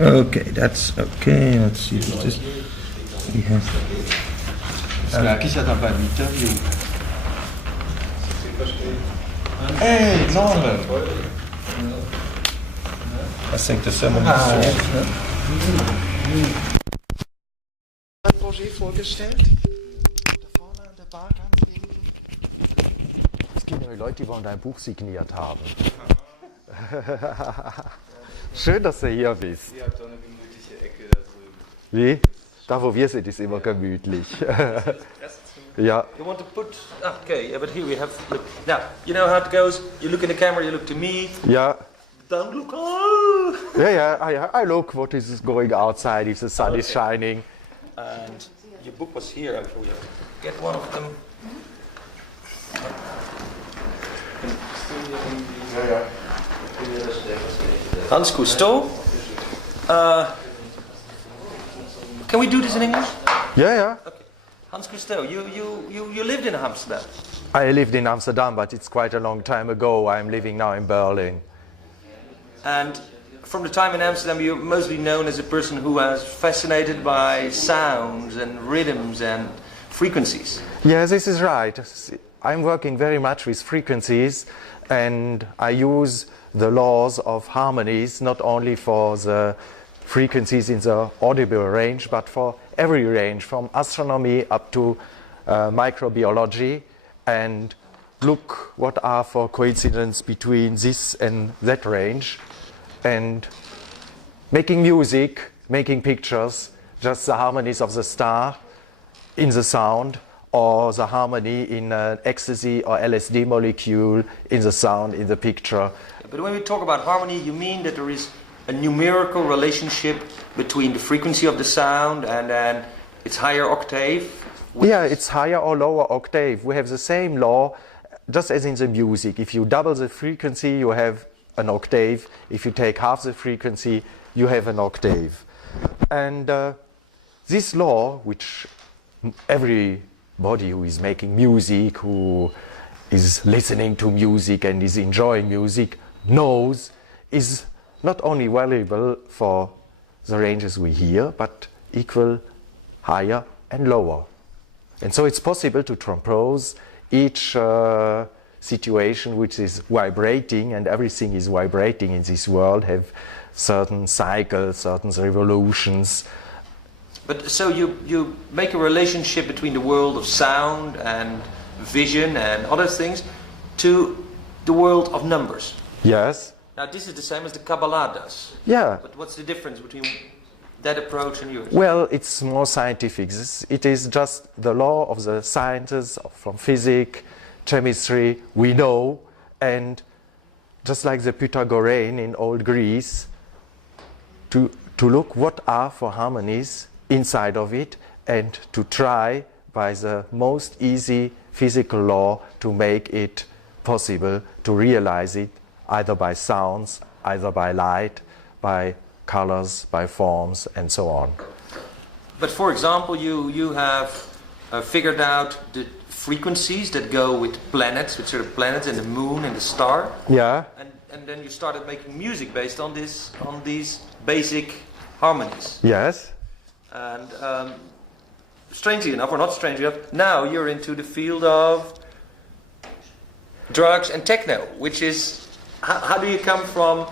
Okay, that's okay. Let's see what this we have. Das merke ich ja dann beim Interview. Hey, Norman! I think the same. Ein Projekt vorgestellt. Da vorne an der Bar ganz hinten. Es gibt nämlich Leute, die wollen dein Buch signiert haben. Schön, dass du hier bist. Ihr habt so eine gemütliche Ecke da drüben. Wie? Da, wo wir sind, ist immer gemütlich. Ja. You want to put? Okay, yeah, but here we have. Look, now you know how it goes. You look in the camera. You look to me. Yeah. Don't look. Oh. Yeah. I look what is going outside if the sun is shining. And your book was here. I'm sure we get one of them. Hans Cousto. Can we do this in English? Yeah. Okay. Hans Cousto, you lived in Amsterdam. I lived in Amsterdam, but it's quite a long time ago. I'm living now in Berlin. And from the time in Amsterdam, you're mostly known as a person who was fascinated by sounds and rhythms and frequencies. Yes, this is right. I'm working very much with frequencies, and I use the laws of harmonies not only for the frequencies in the audible range, but for every range, from astronomy up to microbiology, and look what are for coincidence between this and that range, and making music, making pictures, just the harmonies of the star in the sound, or the harmony in an ecstasy or LSD molecule in the sound, in the picture. But when we talk about harmony, you mean that there is a numerical relationship between the frequency of the sound and then its higher octave? Yeah, it's higher or lower octave. We have the same law, just as in the music. If you double the frequency, you have an octave. If you take half the frequency, you have an octave. And this law, which everybody who is making music, who is listening to music and is enjoying music, knows, is not only valuable for the ranges we hear, but equal higher and lower. And so it's possible to transpose each situation which is vibrating, and everything is vibrating in this world, have certain cycles, certain revolutions. But so you make a relationship between the world of sound and vision and other things to the world of numbers. Yes. Now this is the same as the Kabbalah does. Yeah. But what's the difference between that approach and yours? Well, it's more scientific. It is just the law of the sciences, from physics, chemistry, we know, and just like the Pythagorean in old Greece, to look what are for harmonies inside of it, and to try by the most easy physical law to make it possible to realize it, either by sounds, either by light, by colors, by forms, and so on. But for example, you have figured out the frequencies that go with planets, which are the planets and the moon and the star. Yeah. And then you started making music based on these basic harmonies. Yes. And strangely enough, or not strangely enough, now you're into the field of drugs and techno, which is, how do you come from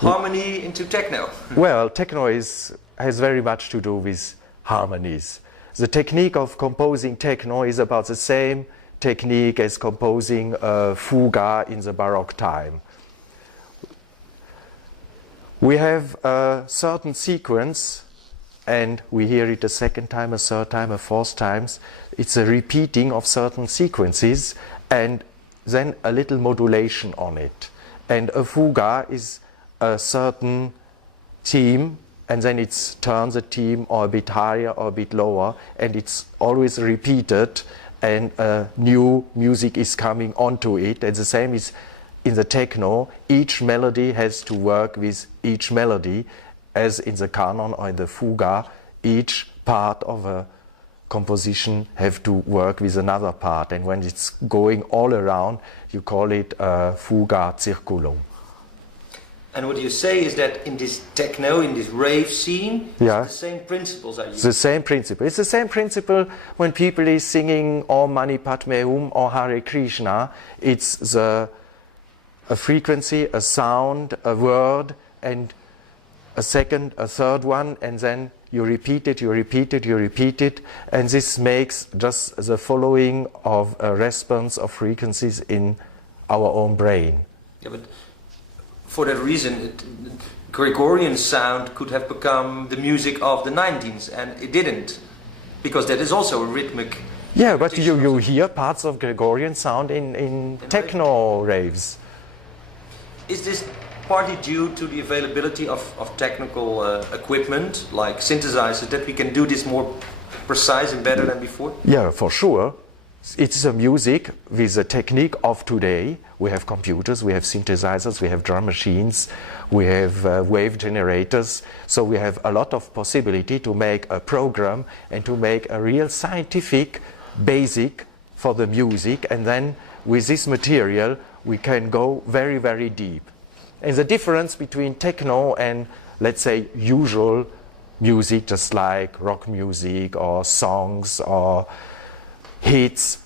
harmony into techno? Well, techno has very much to do with harmonies. The technique of composing techno is about the same technique as composing a fuga in the Baroque time. We have a certain sequence, and we hear it a second time, a third time, a fourth time. It's a repeating of certain sequences, and then a little modulation on it. And a fuga is a certain theme, and then it turns the theme or a bit higher or a bit lower, and it's always repeated, and new music is coming onto it. And the same is in the techno. Each melody has to work with each melody, as in the canon or in the fuga, each part of a composition have to work with another part, and when it's going all around, you call it a fuga circulum. And what you say is that in this techno, in this rave scene, Yeah. the same principles are It's used. the same principle. It's the same principle when people is singing Om Mani Padme Hum or Hare Krishna. It's a frequency, a sound, a word, and a second, a third one, and then you repeat it, you repeat it, you repeat it, and this makes just the following of a response of frequencies in our own brain. Yeah, but for that reason, Gregorian sound could have become the music of the 19th, and it didn't, because that is also a rhythmic. Yeah, but you hear parts of Gregorian sound in techno raves. Is this partly due to the availability of technical equipment, like synthesizers, that we can do this more precise and better than before? Yeah, for sure. It's a music with the technique of today. We have computers, we have synthesizers, we have drum machines, we have wave generators. So we have a lot of possibility to make a program and to make a real scientific basic for the music. And then with this material, we can go very, very deep. And the difference between techno and, let's say, usual music, just like rock music or songs or hits,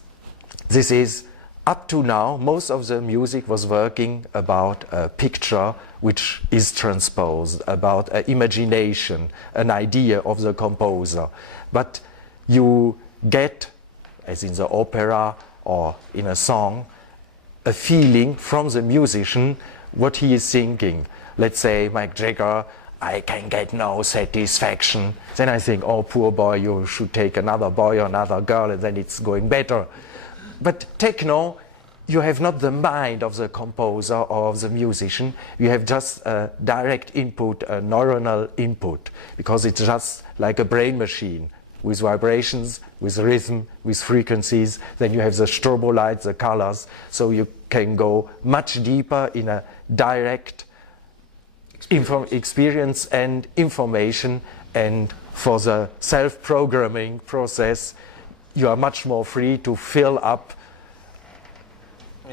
this is, up to now, most of the music was working about a picture which is transposed, about an imagination, an idea of the composer. But you get, as in the opera or in a song, a feeling from the musician what he is thinking. Let's say Mike Jagger, I can get no satisfaction. Then I think, oh, poor boy, you should take another boy or another girl, and then it's going better. But techno, you have not the mind of the composer or of the musician. You have just a direct input, a neuronal input, because it's just like a brain machine with vibrations, with rhythm, with frequencies. Then you have the strobo lights, the colors, so you can go much deeper in a direct experience and information. And for the self-programming process, you are much more free to fill up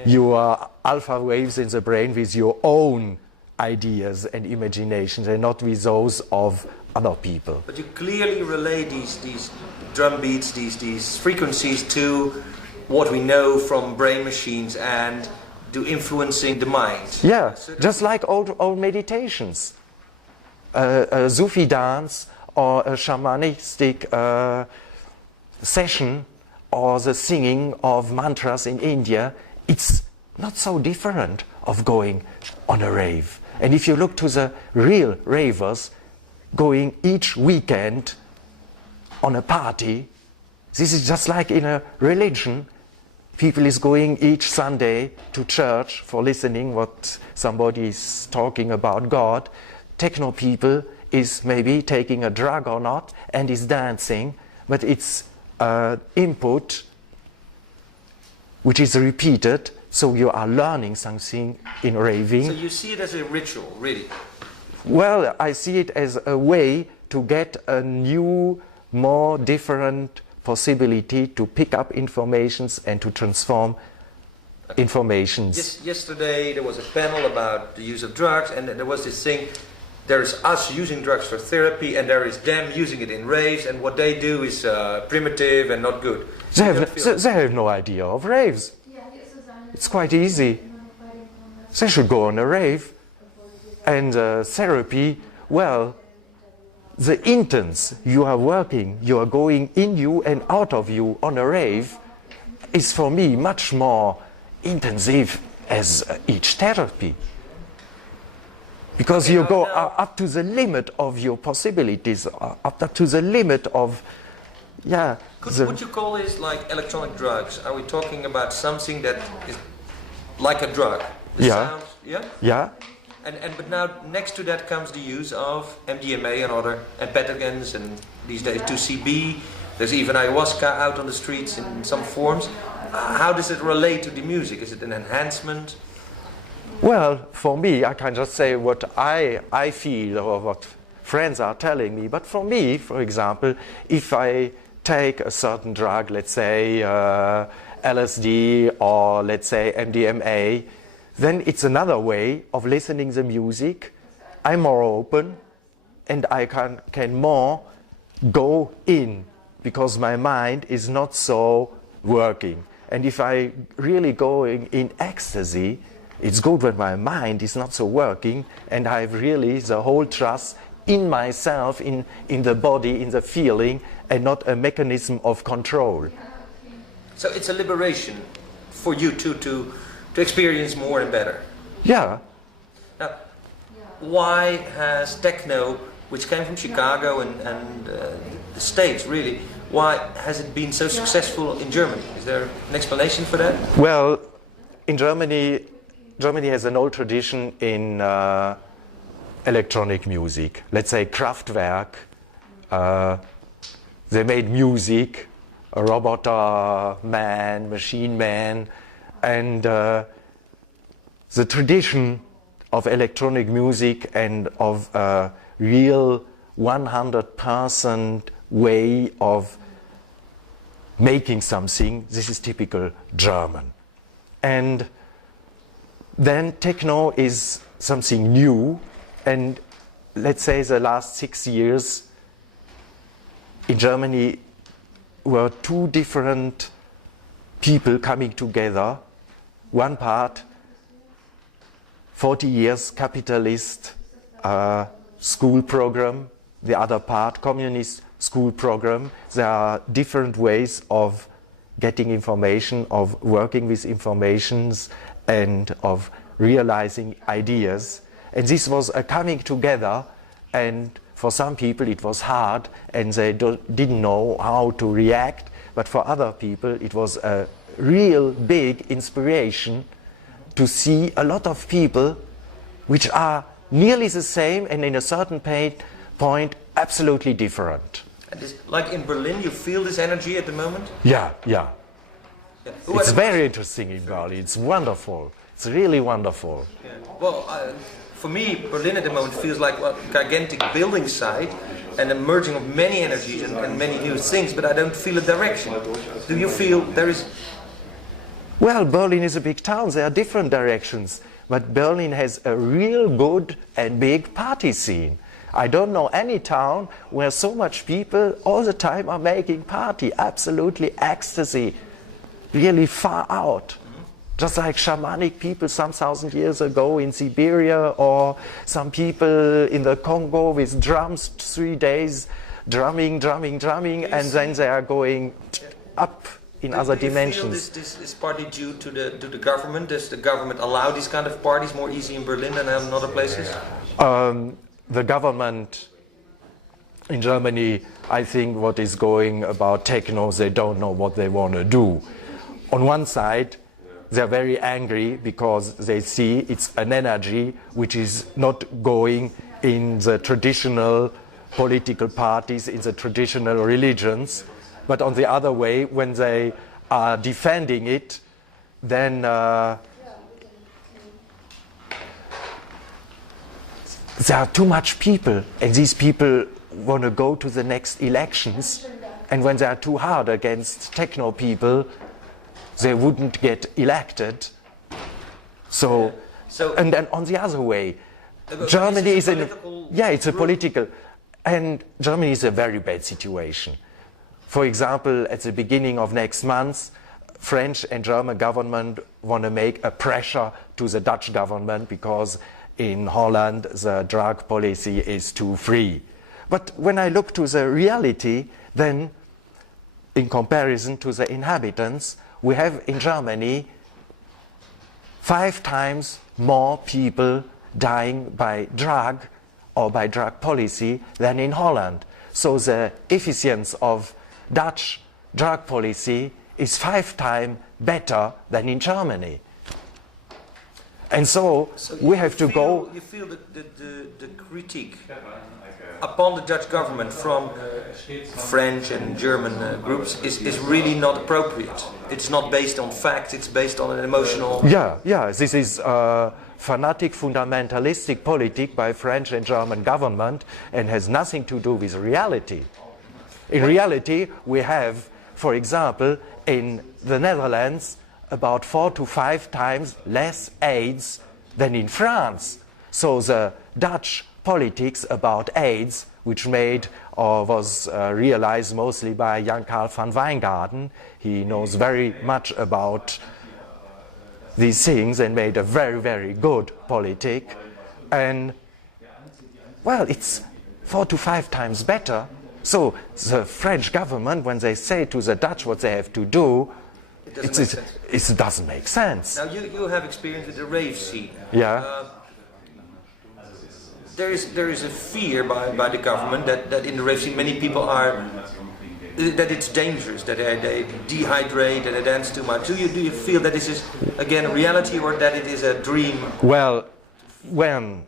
your alpha waves in the brain with your own ideas and imaginations, and not with those of other people. But you clearly relay these drum beats, these frequencies to what we know from brain machines and to influencing the mind. Yeah, just like old meditations. A Sufi dance or a shamanistic session or the singing of mantras in India, it's not so different of going on a rave. And if you look to the real ravers going each weekend on a party, this is just like in a religion. People is going each Sunday to church for listening what somebody is talking about God. Techno people is maybe taking a drug or not and is dancing, but it's input which is repeated, so you are learning something in raving. So you see it as a ritual, really? Well, I see it as a way to get a new, more different possibility to pick up informations and to transform informations. Yesterday there was a panel about the use of drugs, and there was this thing, there is us using drugs for therapy and there is them using it in raves, and what they do is primitive and not good. They have no idea of raves. It's quite easy. They should go on a rave. And therapy, well, the intents you are working, you are going in you and out of you on a rave, is for me much more intensive as each therapy. Because you go up to the limit of your possibilities, up to the limit of, yeah. Would you call this like electronic drugs? Are we talking about something that is like a drug? The sounds, yeah? Yeah. But now next to that comes the use of MDMA and other entheogens, and these days 2CB. There's even ayahuasca out on the streets in some forms. How does it relate to the music? Is it an enhancement? Well, for me, I can just say what I feel or what friends are telling me. But for me, for example, if I take a certain drug, let's say LSD or let's say MDMA, then it's another way of listening the music. I'm more open and I can more go in because my mind is not so working. And if I really going in ecstasy, it's good when my mind is not so working and I have really the whole trust in myself, in the body, in the feeling, and not a mechanism of control. So it's a liberation for you to experience more and better. Yeah. Now, why has techno, which came from Chicago and the States really, why has it been so successful in Germany? Is there an explanation for that? Well, in Germany has an old tradition in electronic music. Let's say Kraftwerk, they made music, a robot man, machine man, and the tradition of electronic music and of a real 100% way of making something, this is typical German. And then techno is something new, and let's say the last 6 years in Germany were two different people coming together. One part, 40 years capitalist school program, the other part, communist school program. There are different ways of getting information, of working with informations, and of realizing ideas. And this was a coming together, and for some people it was hard and they didn't know how to react, but for other people it was a real big inspiration to see a lot of people which are nearly the same and in a certain point absolutely different. And like in Berlin, you feel this energy at the moment? Yeah. Yeah. It's very interesting in Berlin. It's wonderful. It's really wonderful. Yeah. Well, for me, Berlin at the moment feels like a gigantic building site and a merging of many energies and many new things, but I don't feel a direction. Do you feel there is... Well, Berlin is a big town. There are different directions. But Berlin has a real good and big party scene. I don't know any town where so much people all the time are making party, absolutely ecstasy, really far out. Just like shamanic people some thousand years ago in Siberia, or some people in the Congo with drums 3 days, drumming, and then they are going up in other dimensions. Do you feel this is partly due to the government? Does the government allow these kind of parties more easy in Berlin than in other places? The government in Germany, I think what is going about techno, they don't know what they want to do. On one side, they're very angry because they see it's an energy which is not going in the traditional political parties, in the traditional religions. But on the other way, when they are defending it, then there are too much people, and these people want to go to the next elections, and when they are too hard against techno people, they wouldn't get elected. So and then on the other way, Germany is in... Yeah, it's a political... And Germany is a very bad situation. For example, at the beginning of next month, French and German government want to make a pressure to the Dutch government because in Holland the drug policy is too free. But when I look to the reality, then in comparison to the inhabitants, we have in Germany 5 times more people dying by drug or by drug policy than in Holland. So the efficiency of Dutch drug policy is 5 times better than in Germany. And so we have to go... You feel that the critique upon the Dutch government from French and German groups is really not appropriate. It's not based on facts, it's based on an emotional... Yeah, this is fanatic fundamentalistic politics by French and German government and has nothing to do with reality. In reality, we have, for example, in the Netherlands, about 4 to 5 times less AIDS than in France. So the Dutch politics about AIDS, which made or was realized mostly by young Karl van Weingarten, he knows very much about these things and made a very, very good politic. And, well, it's 4 to 5 times better. So the French government, when they say to the Dutch what they have to do, it doesn't make sense. Now, you have experience with the rave scene. Yeah. There is a fear by the government that in the rave scene many people are, that it's dangerous, that they dehydrate and they dance too much. Do you feel that this is, again, reality or that it is a dream? Well, when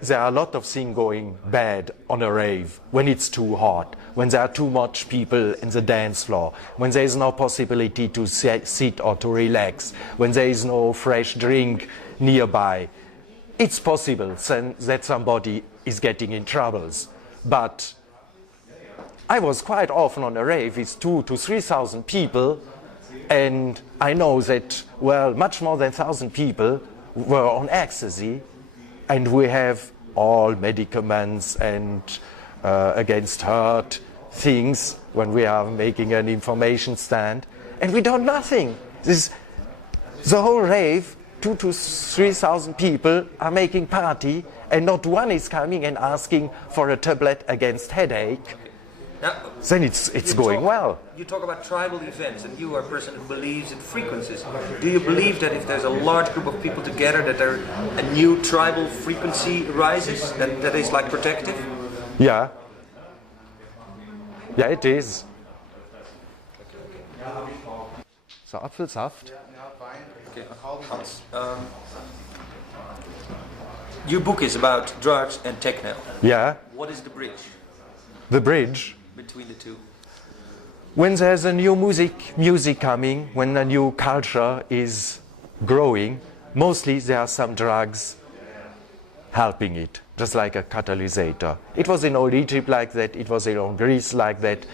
there are a lot of things going bad on a rave, when it's too hot, when there are too much people in the dance floor, when there is no possibility to sit or to relax, when there is no fresh drink nearby, it's possible that somebody is getting in troubles. But I was quite often on a rave with 2,000 to 3,000 people, and I know that, well, much more than 1,000 people were on ecstasy, and we have all medicaments and against hurt things when we are making an information stand, and we do nothing. The whole rave, 2,000 to 3,000 people are making party, and not one is coming and asking for a tablet against headache. Now, then it's going well. You talk about tribal events, and you are a person who believes in frequencies. Do you believe that if there's a large group of people together, that a new tribal frequency arises, that is like protective? Yeah. Yeah, it is. So, Apfelsaft. Okay. Hans, your book is about drugs and techno. Yeah. What is the bridge The bridge. between the two? When there's a new music coming, when a new culture is growing, mostly there are some drugs helping it, just like a catalysator. It was in old Egypt like that, it was in old Greece like that.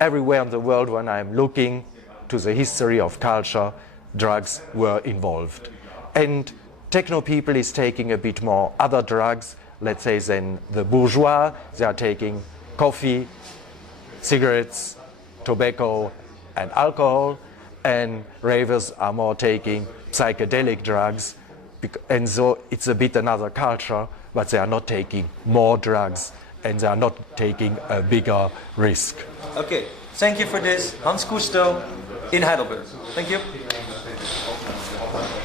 Everywhere in the world, when I'm looking to the history of culture, drugs were involved. And techno people is taking a bit more other drugs, let's say, than the bourgeois. They are taking coffee, cigarettes, tobacco, and alcohol, and ravers are more taking psychedelic drugs, and so it's a bit another culture, but they are not taking more drugs, and they are not taking a bigger risk. Okay, thank you for this. Hans Cousto in Heidelberg. Thank you.